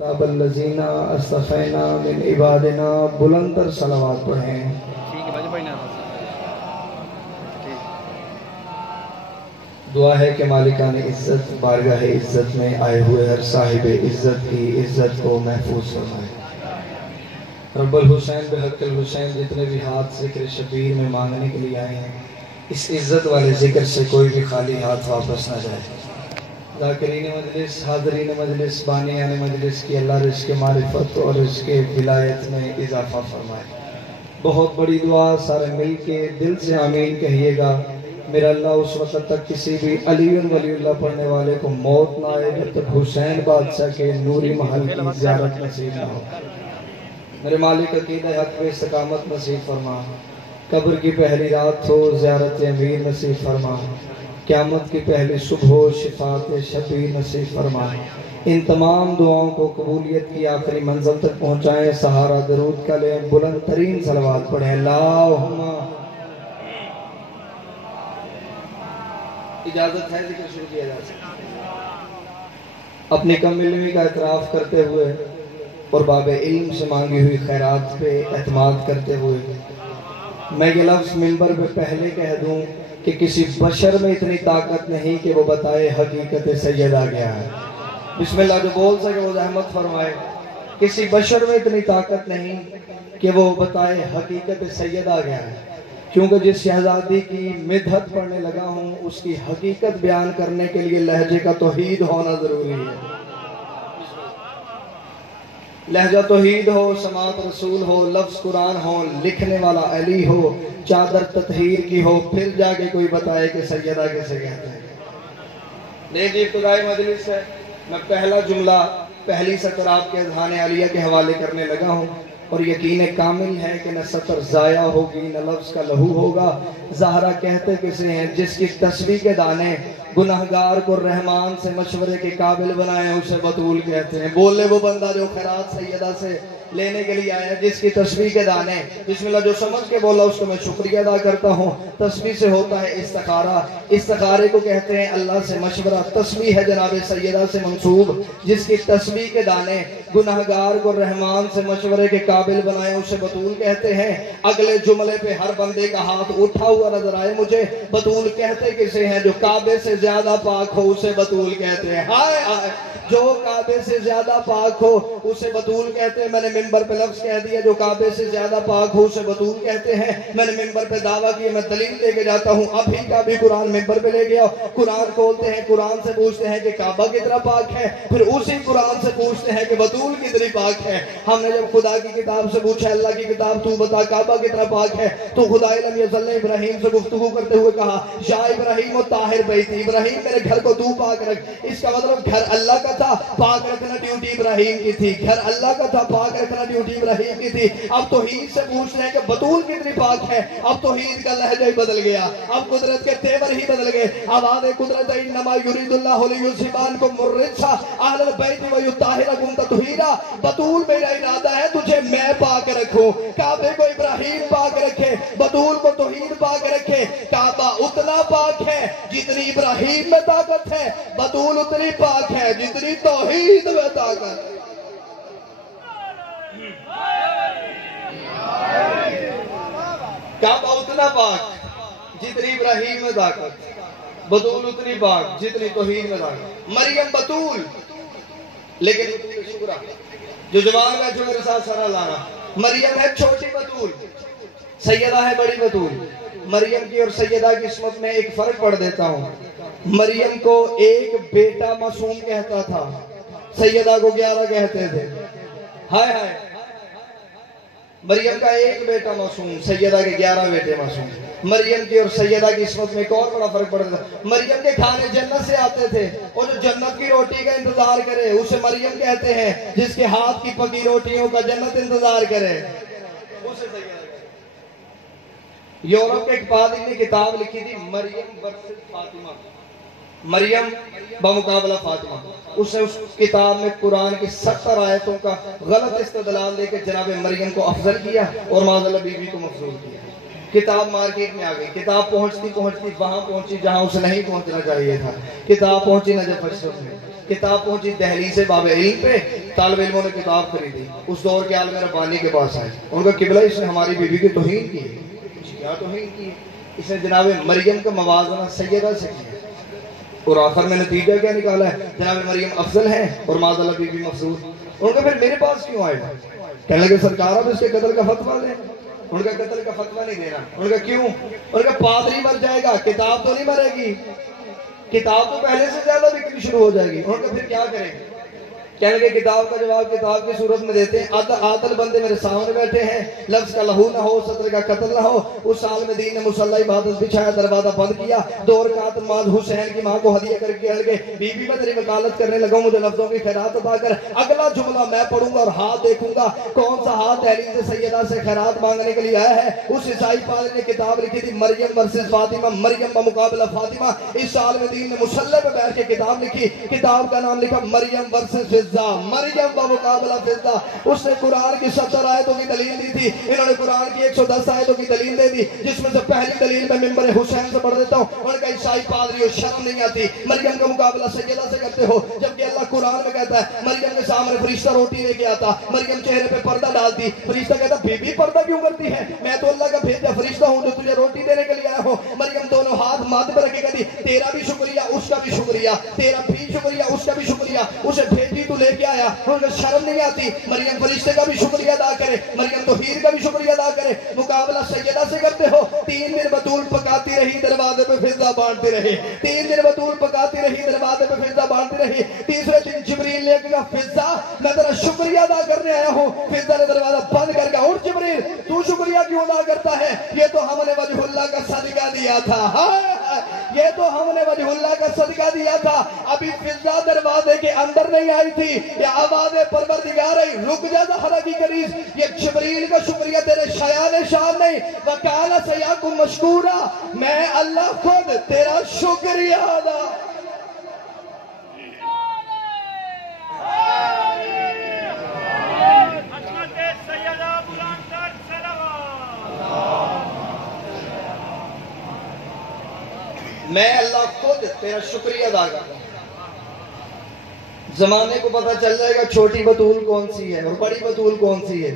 تاب الذین اصطفینا من عبادنا بلند تر صلوات پڑھیں۔ دعا ہے کہ مالکان عزت بارگاہ عزت میں آئے ہوئے ہر صاحب عزت کی عزت کو محفوظ فرمائے۔ رب الحسین بحق الحسین جتنے بھی ہاتھ ذکر شبیر میں مانگنے کے لیے آئے ہیں، اس عزت والے ذکر سے کوئی بھی خالی ہاتھ واپس نہ جائے۔ ذاکرین مجلس، حاضرین مجلس، بانیان مجلس کی اللہ رزق معرفت اور رزق ولایت میں اضافہ فرمائے۔ بہت بڑی دعا، سارے مل کے دل سے آمین کہیے گا۔ میرا اللہ اس وقت تک کسی بھی علی ولی اللہ پڑھنے والے کو موت نہ آئے جب تک حسین بادشاہ کے نوری محل کی زیارت نصیب نہ ہو۔ میرے مالک عقیدہ حق پہ استقامت نصیب فرما، قبر کی پہلی رات ہو زیارت امیر نصیب فرما، قیامت کی پہلی صبح ہو شفاعت شفیع نصیب فرما۔ ان تمام دعاؤں کو قبولیت کی آخری منزل تک پہنچائیں۔ سہارا درود کا لیں، بلند ترین صلوات پڑھیں۔ اللہم اجازت ہے ذکر شروع کیا جا سکتا اپنی کم علمی کا اعتراف کرتے ہوئے اور باب علم سے مانگی ہوئی خیرات پہ اعتماد کرتے ہوئے میں یہ لفظ منبر پہ پہلے کہہ دوں کہ کسی بشر میں اتنی طاقت نہیں کہ وہ بتائے حقیقت سید آ گیا ہے۔ بسم اللہ جو بول سکے وہ زحمت فرمائے۔ کسی بشر میں اتنی طاقت نہیں کہ وہ بتائے حقیقت سید آ گیا ہے، کیونکہ جس شہزادی کی مدحت پڑھنے لگا ہوں اس کی حقیقت بیان کرنے کے لیے لہجے کا توحید ہونا ضروری ہے۔ لہجہ توحید ہو، سماعت رسول ہو، لفظ قرآن ہو، لکھنے والا علی ہو، چادر تطہیر کی ہو، پھر جا کے کوئی بتائے کہ سیدہ کیسے کہتے ہیں۔ لیکن ابتدائی مجلس ہے، میں پہلا جملہ پہلی سطر آپ کے اذہان عالیہ کے حوالے کرنے لگا ہوں، اور یقین کامل ہے کہ نہ سطر ضائع ہوگی نہ لفظ کا لہو ہوگا۔ زہرا کہتے کسے ہیں جس کی تسبیح کے دانے گناہگار کو رحمان سے مشورے کے قابل بنائے اسے بطول کہتے ہیں۔ بولے وہ بندہ جو خیرات سیدہ سے لینے کے لیے آیا، جس کی تسبیح کے دانے بسم اللہ جو سمجھ کے بولا اس کو میں شکریہ ادا کرتا ہوں۔ تسبیح سے ہوتا ہے استخارہ، استخارے کو کہتے ہیں اللہ سے مشورہ۔ تسبیح ہے جناب سیدہ سے منسوب، جس کی تسبیح کے دانے گناہگار کو رحمان سے مشورے کے قابل بنائے اسے بطول کہتے ہیں۔ اگلے جملے پہ ہر بندے کا ہاتھ اٹھا ہوا نظر آئے مجھے۔ بطول کہتے کسے ہیں جو کعبے سے زیادہ پاک ہو اسے بطول کہتے ہیں۔ ہائے ہائے، جو کعبے سے زیادہ پاک ہو اسے بطول کہتے ہیں۔ میں نے منبر پہ لفظ کہہ دیا جو کعبے سے زیادہ پاک ہو اسے بطول کہتے ہیں۔ میں نے منبر پہ دعویٰ کیا، میں دلیل لے کے جاتا ہوں، ابھی کا بھی قرآن منبر پہ لے گیا۔ قرآن کھولتے ہیں، قرآن سے پوچھتے ہیں کہ کعبہ کتنا پاک ہے، پھر اسی قرآن سے پوچھتے ہیں کہ بطول کتنی پاک ہے۔ ہم نے جب خدا کی کتاب سے پوچھا اللہ کی کتاب تو بتا کعبہ کتنا پاک ہے، تو خدا لم یزل ابراہیم سے گفتگو کرتے ہوئے کہا یا ابراہیم و طاہر بیتی، ابراہیم میرے گھر کو تو پاک رکھ۔ اس کا مطلب گھر اللہ کا تھا، پاک رکھنا ڈیوٹی ابراہیم کی تھی۔ گھر اللہ کا تھا، پاک رکھنا ڈیوٹی ابراہیم کی تھی۔ اب توحید سے پوچھتے ہیں کہ بطول کتنی پاک ہے، اب توحید کا لہجہ ہی بدل گیا، اب قدرت کے تیور ہی بدل گئے۔ آواز قدرت انما یرید اللہ لیذھبعنکم الرجس اہل البیت ویطہرکم تطہیرا۔ بطول میرا ارادہ ہے تجھے میں پاک رکھوں، کعبے کو ابراہیم پاک رکھے، بطول کو توحید پاک رکھے۔ کعبہ اتنا پاک ہے جتنی ابراہیم میں طاقت ہے، بطول اتنی پاک ہے جتنی توحید میں طاقت ہے۔ کعبہ اتنا پاک جتنی ابراہیم میں طاقت، بطول اتنی پاک جتنی توحید میں طاقت۔ مریم بطول، لیکن شکرہ جو جوان بیٹھو میرے ساتھ سارا لانا، مریم ہے چھوٹی بطول، سیدہ ہے بڑی بطول۔ مریم کی اور سیدہ کی قسمت میں ایک فرق پڑھ دیتا ہوں۔ مریم کو ایک بیٹا معصوم کہتا تھا، سیدہ کو 11 کہتے تھے۔ ہائے ہائے، مریم کا ایک بیٹا معصوم، سیدہ کے 11 بیٹے معصوم۔ مریم کی اور سیدہ کی قسمت میں ایک اور بڑا فرق پڑتا ہے۔ مریم کے کھانے جنت سے آتے تھے، اور جو جنت کی روٹی کا انتظار کرے اسے مریم کہتے ہیں، جس کے ہاتھ کی پکی روٹیوں کا جنت انتظار کرے اسے سیدہ۔ یورپ کے ایک پادری نے کتاب لکھی تھی مریم ورسز فاطمہ، مریم بمقابلہ فاطمہ۔ اس نے اس کتاب میں قرآن کی 70 آیتوں کا غلط استدلال دے کے جناب مریم کو افضل کیا اور معاذ اللہ بی بی کو مفضول کیا۔ کتاب مارکیٹ میں آ گئی، کتاب پہنچتی پہنچتی وہاں پہنچی جہاں اسے نہیں پہنچنا چاہیے تھا، کتاب پہنچی نجف اشرف میں، کتاب پہنچی دہلیز باب علم پہ، طالب علموں نے کتاب خریدی، اس دور کے عالم ربانی کے پاس آئے، ان کا قبلہ اس نے ہماری بیوی کی توہین کی ہے، کیا توہین کی ہے؟ اس نے جناب مریم کا موازنہ سیدہ سے کیا، اور آخر میں نتیجہ کیا نکالا ہے؟ جناب مریم افضل ہے اور معاذ اللہ بی بی مفضول۔ ان کا پھر میرے پاس کیوں آئے گا؟ کہنے لگے سرکار اب اس کے قتل کا فتویٰ دیں۔ ان کا قتل کا فتویٰ نہیں دینا۔ ان کا کیوں؟ ان کا پادری مر جائے گا، کتاب تو نہیں مرے گی، کتاب تو پہلے سے زیادہ بکنی شروع ہو جائے گی۔ ان کا پھر کیا کریں گے؟ کہنے لگے کتاب کا جواب کتاب کی صورت میں دیتے ہیں، عادل بندے میرے سامنے بیٹھے ہیں، لفظ کا لہو نہ ہو، صدر کا قتل نہ ہو۔ اس سال میں دین نے مصلی عبادت بچھایا، دروازہ بند کیا، 2 رکعت نماز حسین کی ماں کو ہدیہ کر کے لگے، بی بی میں تیری وکالت کرنے لگا، مجھے لفظوں کی خیرات عطا کر۔ اگلا جملہ میں پڑھوں گا اور ہاتھ دیکھوں گا، کون سا ہاتھ دہلیز سیدہ سے خیرات مانگنے کے لیے آیا ہے۔ اس عیسائی پادری نے کتاب لکھی تھی مریم ورسز فاطمہ، مریم بمقابلہ فاطمہ۔ اس سال میں دین نے مصلی پہ بیٹھ کے کتاب لکھی، کتاب کا نام لکھا مریم ورسز فضہ، مریم بمقابلہ فضہ۔ اس نے قرآن کی 70 آیتوں کی دلیل دی تھی، انہوں نے قرآن کی 110 آیتوں کی دلیل دے دی، جس میں سے پہلی دلیل میں ممبر حسین سے پڑھ دیتا ہوں۔ ان کا عیسائی پادری ہو، شرم نہیں آتی، مریم کا مقابلہ سیدہ سے کرتے ہو، جبکہ اللہ قرآن میں کہتا ہے مریم کے سامنے فرشتہ روٹی لے کے آتا، مریم چہرے پہ پردہ ڈالتی، فرشتہ کہتا بی بی پردہ کیوں کرتی ہے؟ میں تو اللہ کا بھیجا فرشتہ ہوں جو تجھے روٹی دینے کے لیے آیا ہوں۔ مریم دونوں ہاتھ ماتھے پہ رکھے کہتی تیرا بھی شکریہ، اس کا بھی شکریہ، تیرا بھی شکریہ، اس کا بھی شکریہ، اسے بھیجی تو لے کے آیا۔ ان کو شرم نہیں آتی، مریم فرشتے کا بھی شکریہ ادا کرے، مریم توحید کا بھی شکریہ ادا کرے۔ مقابلہ سیدہ سے کرتے ہو، 3 دن بطول پکاتی رہی، دروازے پہ فضہ بانٹتی رہی، 3 دن بطول پکاتی رہی، دروازے پہ فضہ بانٹتی رہی۔ تیسرے دن جبریل نے کہا فضہ میں تیرا شکریہ ادا کرنے آیا ہوں۔ فضہ نے دروازہ بند کر کے اٹھ جبریل تو شکریہ کیوں ادا کرتا ہے؟ یہ تو ہم نے وجہ اللہ کا صدقہ دیا تھا، یہ تو ہم نے وجہ اللہ کا صدقہ دیا تھا۔ ابھی فضہ دروازے کے اندر نہیں آئی تھی، یہ آواز پروردگار ہے رک جا زہرا کی قریض، یہ جبریل کا شکریہ تیرے شایان شان نہیں۔ وَقَالَ سَيَأْكُمْ مَشْكُورًا، میں اللہ خود تیرا شکریہ ادا۔ میں اللہ خود تیرا شکریہ ادا کرتا ہوں۔ زمانے کو پتہ چل جائے گا چھوٹی بطول کون سی ہے اور بڑی بطول کون سی ہے۔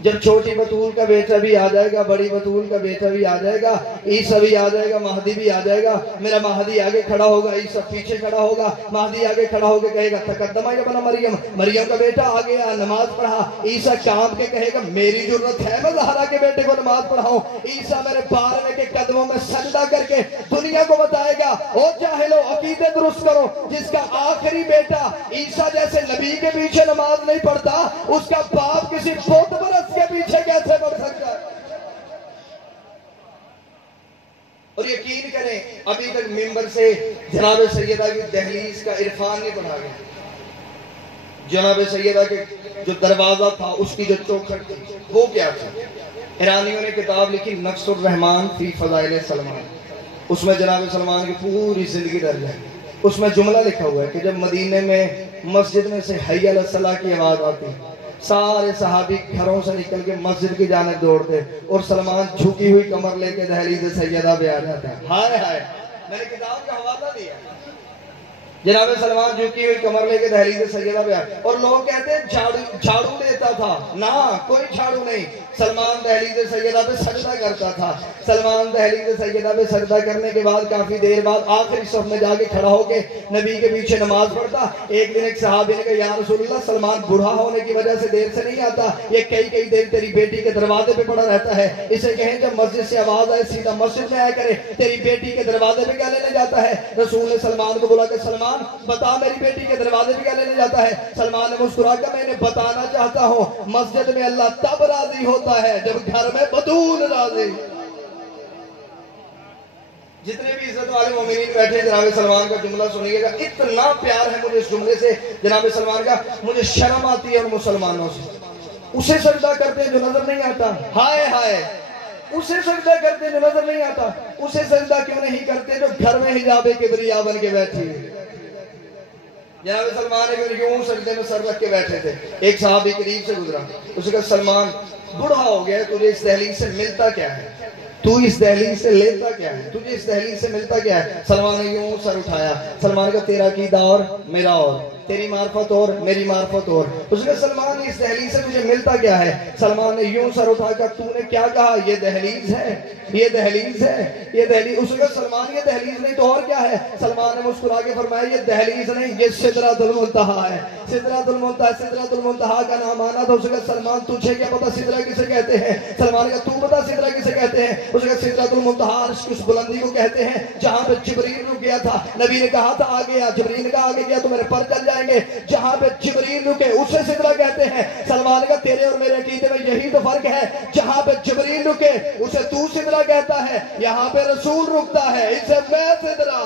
جب چھوٹی بطول کا بیٹا بھی آ جائے گا، بڑی بطول کا بیٹا بھی آ جائے گا، عیسیٰ بھی آ جائے گا، مہدی بھی آ جائے گا، میرا مہدی آگے کھڑا ہوگا، عیسیٰ پیچھے کھڑا ہوگا، مہدی آگے کھڑا ہوگا کہے گا تقدمہ یا بنا مریم، مریم کا بیٹا آگے آ نماز پڑھا، عیسیٰ کانپ کے کہے گا میری ضرورت ہے میں زہرا کے بیٹے کو نماز پڑھاؤں۔ عیسیٰ میرے 12ویں کے قدموں میں سجدہ کر کے دنیا کو بتائے گا او جاہلو عقیدے درست کرو، جس کا آخری بیٹا عیسیٰ جیسے نبی کے پیچھے نماز نہیں پڑھتا، اس کا باپ کسی بت پرست کے پیچھے کیسے پڑھ سکتا ہے؟ اور یقین کریں ابھی تک ممبر سے جناب سیدہ کی دہلیز کا عرفان نہیں پڑھا گیا۔ جناب سیدہ کے جو دروازہ تھا اس کی جو چوکھٹ تھی وہ کیا تھا؟ ایرانیوں نے کتاب لکھی نقص الرحمان فی فضائل سلمان، اس میں جناب سلمان کی پوری زندگی درج ہے۔ اس میں جملہ لکھا ہوا ہے کہ جب مدینے میں مسجد میں سے حی علی الصلاۃ کی آواز آتی، سارے صحابی گھروں سے نکل کے مسجد کی جانب دوڑتے اور سلمان جھکی ہوئی کمر لے کے دہلیز سیدہ پہ آ جاتا ہے۔ ہائے ہائے، میں نے کتاب کا حوالہ دیا، جناب سلمان جھکی ہوئی کمر لے کے دہلیز سیدہ پہ آ، اور لوگ کہتے ہیں جھاڑو لیتا تھا، نہ کوئی جھاڑو نہیں، سلمان دہلیز سیدہ پہ سجدہ کرتا تھا۔ سلمان دہلیز سیدہ پہ سجدہ کرنے کے بعد کافی دیر بعد آخری صف میں جا کے کھڑا ہو کے نبی کے پیچھے نماز پڑھتا۔ ایک دن ایک صحابی نے کہا یا رسول اللہ سلمان بوڑھا ہونے کی وجہ سے دیر سے نہیں آتا، یہ کئی دیر تیری بیٹی کے دروازے پہ پڑا رہتا ہے، اسے کہیں جب مسجد سے آواز آئے سیدھا مسجد میں آیا کرے، تیری بیٹی کے دروازے پہ کیا لینے جاتا ہے؟ رسول نے سلمان کو بولا کہ سلمان بتا میری بیٹی کے دروازے پہ کیا لینے جاتا ہے؟ سلمان نے مسکرا کر میں انہیں بتانا چاہتا ہوں مسجد میں اللہ تب راضی ہوتا ہے جب گھر میں بطول راضی۔ جتنے بھی عزت والے مومنین بیٹھے جناب سلمان کا جملہ سنیے گا، اتنا پیار ہے مجھے اس جملے سے جناب سلمان کا، مجھے شرم آتی ہے ان مسلمانوں سے، اسے سجدہ کرتے ہیں جو نظر نہیں آتا، ہائے ہائے، اسے سجدہ کرتے ہیں جو نظر نہیں آتا، اسے سجدہ کیوں نہیں کرتے جو گھر میں حجاب کبریا بن کے بیٹھی ہے۔ جناب سلمان ابن یوں سجدے میں سر رکھ کے بیٹھے تھے، ایک صحابی قریب سے گزرا، اس نے کہا سلمان بڑھا ہو گیا ہے، تجھے اس دہلیز سے ملتا کیا ہے؟ تو اس دہلیز سے لیتا کیا ہے؟ تجھے اس دہلیز سے ملتا کیا ہے؟ سلمان نے یوں سر اٹھایا، سلمان کا تیرا عقیدہ اور میرا اور، تیری معرفت اور میری معرفت اور۔ اس نے سلمان اس دہلیز سے مجھے ملتا کیا ہے؟ سلمان نے یوں سر اٹھا کر تو نے کیا کہا؟ یہ دہلیز ہے، یہ دہلیز ہے، یہ دہلیز۔ اس نے سلمان یہ دہلیز نہیں تو اور کیا ہے؟ سلمان نے مسکرا کے فرمایا یہ دہلیز نہیں، یہ سدرۃ المنتہا ہے، سدرۃ المنتہا۔ سدرۃ المنتہا کا نام آنا تھا۔ اس نے سلمان تجھے کیا پتا سدرہ کسے کہتے ہیں؟ سلمان نے کہا تو بتا سدرہ کسے کہتے ہیں؟ اس نے کہا سدرۃ المنتہا اس بلندی کو کہتے ہیں جہاں پہ جبریل رک گیا تھا، نبی نے کہا تھا آگے آ، جبریل نے کہا آگے گیا تو میرے پر چل جائیں گے، جہاں پہ جبریل رکے اسے سدرہ کہتے ہیں۔ سلمان نے کہا تیرے اور میرے عقیدے میں یہی تو فرق ہے، جہاں پہ جبریل رکے اسے تو سدرہ کہتا ہے، یہاں پہ رسول رکتا ہے اسے میں سدرہ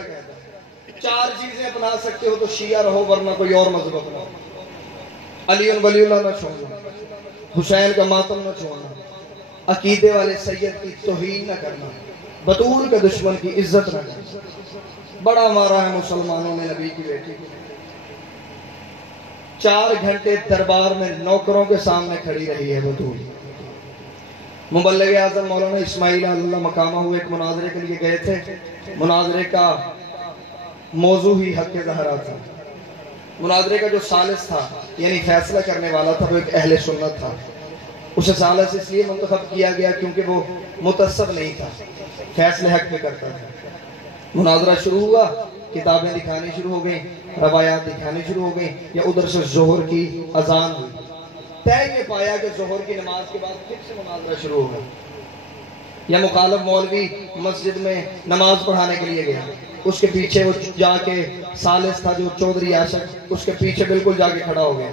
کہتا ہوں۔ چار چیزیں اپنا سکتے ہو تو شیعہ رہو، ورنہ کوئی اور مذہب اپناؤ۔ علی ولی اللہ نہ چھوڑنا، حسین کا ماتم نہ چھوڑنا، عقیدے والے سید کی توہین نہ کرنا، بطول کے دشمن کی عزت نہ کرنا۔ بڑا مارا ہے مسلمانوں نے نبی کی بیٹی کو، 4 گھنٹے دربار میں نوکروں کے سامنے کھڑی رہی ہے بطول۔ مبلغ اعظم مولانا اسماعیل اللہ مقامہ ہوئے ایک مناظرے کے لیے گئے تھے، مناظرے کا موضوع ہی حق زہرا تھا۔ مناظرے کا جو ثالث تھا یعنی فیصلہ کرنے والا تھا وہ ایک اہل سنت تھا، اسے ثالث اس لیے منتخب کیا گیا کیونکہ وہ متعصب نہیں تھا، فیصلے حق میں کرتا تھا۔ مناظرہ شروع ہوا، کتابیں دکھانی شروع ہو گئیں، روایات دکھانی شروع ہو گئیں، یا ادھر سے ظہر کی اذان ہوئی۔ طے یہ پایا کہ ظہر کی نماز کے بعد پھر سے مناظرہ شروع ہوگا، یا مخالف مولوی مسجد میں نماز پڑھانے کے لیے گیا، اس کے پیچھے وہ جا کے ثالث تھا جو چودھری عاشق، اس کے پیچھے بالکل جا کے کھڑا ہو گیا۔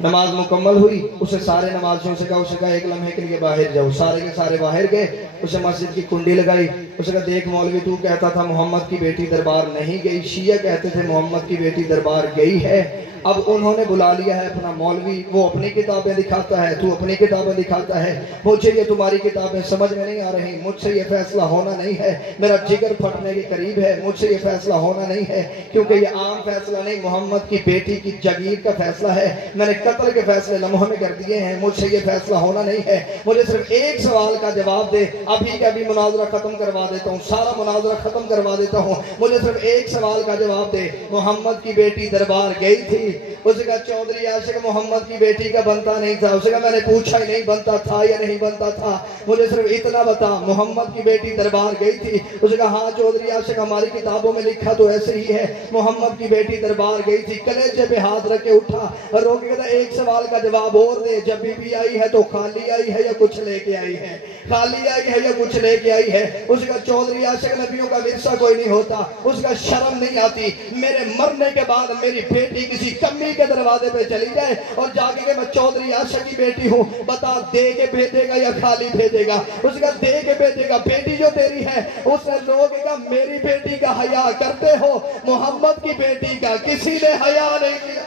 نماز مکمل ہوئی، اسے سارے نمازیوں سے کہا ایک لمحے کے لیے باہر جاؤ، سارے کے سارے باہر گئے، اسے مسجد کی کنڈی لگائی، اسے کہا دیکھ مولوی تو کہتا تھا محمد کی بیٹی دربار نہیں گئی، شیعہ کہتے تھے محمد کی بیٹی دربار گئی ہے، اب انہوں نے بلا لیا ہے اپنا مولوی، وہ اپنی کتابیں دکھاتا ہے، تو اپنی کتابیں دکھاتا ہے، مجھے یہ تمہاری کتابیں سمجھ میں نہیں آ رہی، مجھ سے یہ فیصلہ ہونا نہیں ہے، میرا جگر پھٹنے کے قریب ہے، مجھ سے یہ فیصلہ ہونا نہیں ہے، کیونکہ یہ عام فیصلہ نہیں، محمد کی بیٹی کی جگیر کا فیصلہ ہے، میں نے قتل کے فیصلے لمحوں میں کر دیے ہیں، مجھ سے یہ فیصلہ ہونا نہیں ہے، مجھے صرف ایک سوال کا جواب دے، ابھی کا بھی مناظرہ ختم کروا دیتا ہوں، سارا مناظرہ ختم کروا دیتا ہوں، مجھے صرف ایک سوال کا جواب دے، محمد کی بیٹی دربار گئی تھی؟ اس نے کہا چودھری عاشق محمد کی بیٹی کا بنتا نہیں تھا، اس نے کہا میں نے پوچھا ہی نہیں بنتا تھا یا نہیں بنتا تھا، مجھے صرف اتنا بتا محمد کی بیٹی دربار گئی تھی؟ اس نے کہا ہاں چودھری عاشق ہماری کتابوں میں لکھا تو ایسے ہی ہے، محمد کی بیٹی دربار گئی تھی۔ کلیجے پہ ہاتھ رکھ کے اٹھا اور رو کے کہتا ایک سوال کا جواب اور دے، جب بی بی آئی ہے تو خالی آئی ہے یا کچھ لے کے آئی ہے؟ خالی آئی ہے یا کچھ لے کے آئی ہے؟ اس کا چودھری عاشق نبیوں کا ورثہ کوئی نہیں ہوتا، اس کا شرم نہیں آتی، میرے مرنے کے بعد میری بیٹی کسی کمی کے دروازے پہ چلی جائے اور جا کے میں چودھری عاشق کی بیٹی ہوں، بتا دے کے بھیجے گا یا خالی بھیجے گا؟ اس کا دے کے بھیجے گا، بیٹی جو تیری ہے اس نے لوگے گا میری بیٹی کا حیا کرتے ہو، محمد کی بیٹی کا کسی نے حیا نہیں کیا،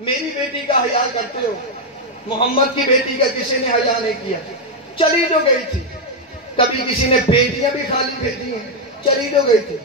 میری بیٹی کا حیا کرتے ہو، محمد کی بیٹی کا کسی نے حیا نہیں کیا۔ چلی جو گئی تھی، کبھی کسی نے بیٹیاں بھی خالی بھیجی ہیں، چلی جو گئی تھی،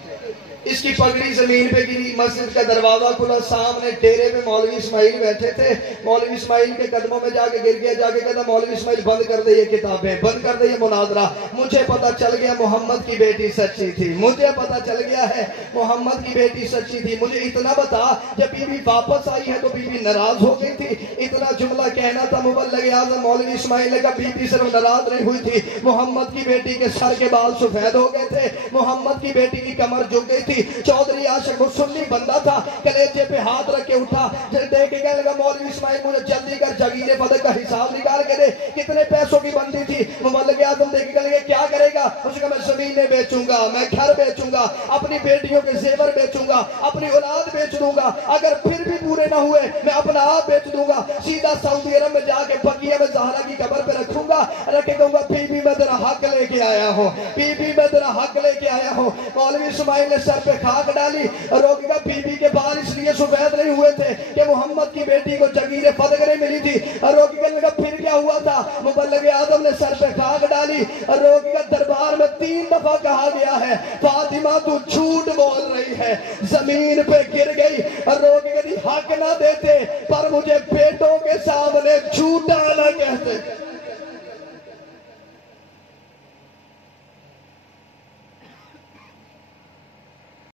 اس کی پگڑی زمین پہ گری، مسجد کا دروازہ کھلا، سامنے ڈیرے میں مولوی اسماعیل بیٹھے تھے، مولوی اسماعیل کے قدموں میں جا کے گر گیا، جا کے کہتا مولوی اسماعیل بند کر دے یہ کتابیں، بند کر دے یہ مناظرہ، مجھے پتا چل گیا محمد کی بیٹی سچی تھی، مجھے پتا چل گیا ہے محمد کی بیٹی سچی تھی، مجھے اتنا بتا جب بی بی واپس آئی ہے تو بی بی ناراض ہو گئی تھی؟ اتنا جملہ کہنا تھا مبلغ اعظم مولوی اسماعیل نے کہا بی بی صرف ناراض نہیں ہوئی تھی، محمد کی بیٹی کے سر کے بال سفید ہو گئے تھے، محمد کی بیٹی کی کمر جھک گئی تھی۔ چودھری عاشق وہ سنی بندہ تھا، کلیجے پہ ہاتھ رکھ کے اٹھا، دیکھ کے کہنے لگا مولوی اسماعیل مجھے جلدی کر جگیر فدق کا حساب نکال کے دے، کتنے پیسوں کی بندی تھی؟ مبلغ اعظم دیکھ کے کہنے لگا کیا کرے گا؟ اس نے کہا میں زمینیں بیچوں گا، میں گھر بیچوں گا، اپنی بیٹیوں کے زیور بیچوں گا، اپنی اولاد بیچ دوں گا، اگر پھر بھی پورے نہ ہوئے میں اپنا آپ بیچ دوں گا، سیدھا سعودی عرب میں جا کے بقیہ میں زہرا کی قبر پہ رکھوں گا، رکھ کے کہوں گا بی بی میں تیرا حق لے کے آیا ہوں، بی بی میں تیرا حق لے کے آیا ہوں۔ مولوی اسماعیل نے سر پہ خاک ڈالی اور روکے گا بی بی کے بال اس لیے سفید نہیں ہوئے تھے کہ محمد کی بیٹی کو جگیر فدق نہیں ملی تھی، اور روکے گا پھر کیا ہوا تھا؟ مبلغ اعظم نے سر پہ خاک ڈالی اور روکے گا دربار میں 3 دفعہ کہا گیا ہے فاطمہ تو جھوٹ بول رہی ہے، زمین پہ گر گئی اور رو کے کہتی حق نہ دیتے پر مجھے بیٹوں کے سامنے